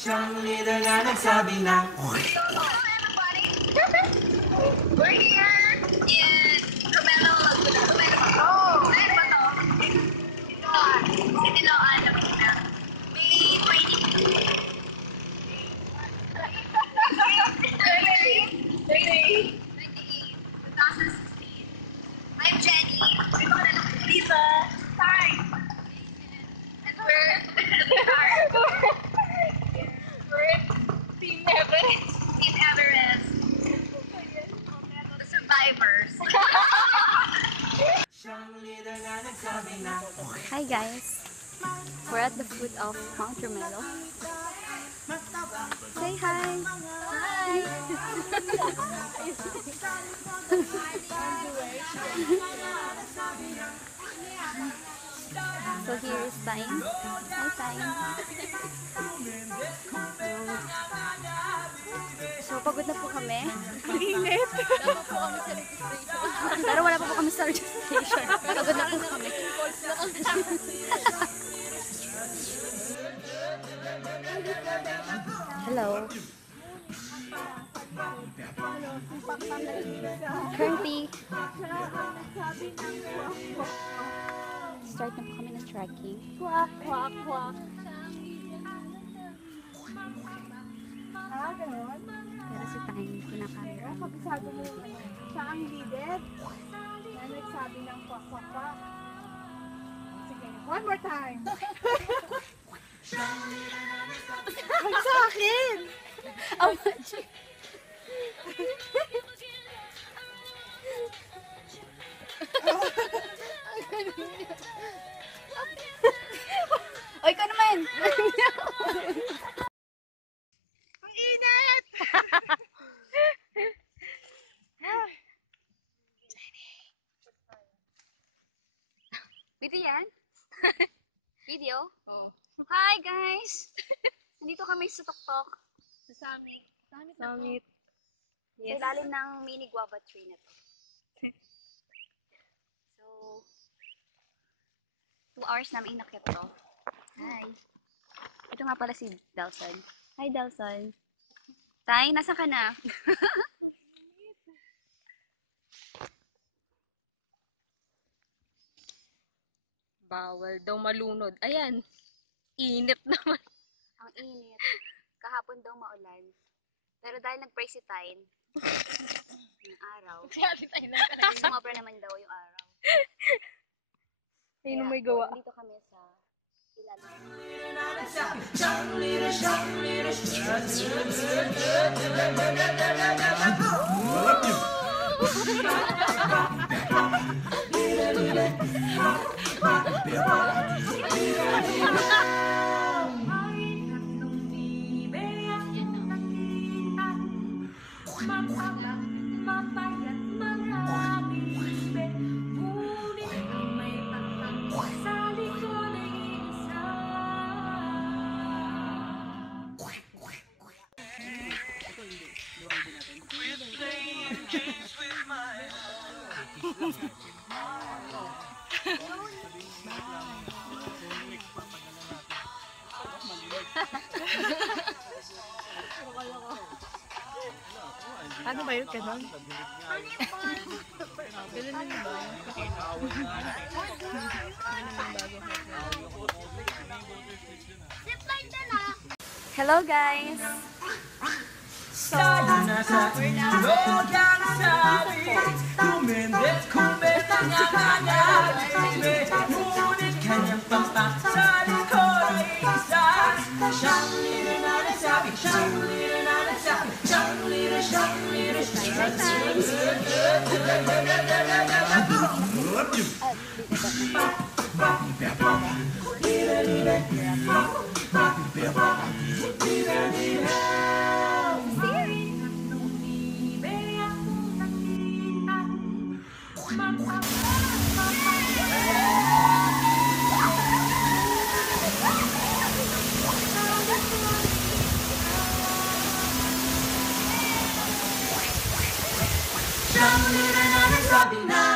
Siyang leader na nagsabi na Hello everybody! We're here in Romelo, Laguna. Oh! Ano ba to? Sitiloan na muna. May 2016. I'm Jenny. Lisa. Hi. And we're Team Everest. Team Everest. The survivors. Siyang leader na nagsabi na Hi guys! We're at the foot of Mount Romelo. Say hi! Hi! So here is Time. Hi Time! So pagod na po kami. Ang init! Pero wala pa po kami sa registration. Pagod na po kami. Hello. Currently, start na po kami ng trekking. Kwak, kwak, kwak. Ganun. Pero si Time kinakamera. Kabisado mo yung ano. Siya ang leader. Na nagsabi ng kwak, kwak, kwak. Sige, one more time. Huwag sa akin! Oh, magic! O, ikaw naman! Ang init! Video yan? Video? Oo. Hi guys! Nandito kami sa Tuktok. Sa summit. Summit. Sa ilalim ng mini guava tree na to. So, 2 hours namin inakyat to. Hi! Ito nga pala si Delson. Hi Delson! Tay, nasa ka na? Bawal daw malunod. Ayan. Init naman. Ang init. Kahapon daw maulan. Pero dahil nag-pray si Tayn, yung araw, sumobra naman daw yung araw. Ayun may gawa. Dito kami sa ilalim. Siyang leader, siyang leader Ano ba yun? Ganon? Ganon yun ba? Hello guys! So, nasa ilog ang sabi Kumendit, kumendit ang hanapin Ngunit kanyang pampasali ko ay isa Siyang leader na nagsabi Siyang leader na nagsabi Siyang leader, siyang leader Siyang leader na nagsabi na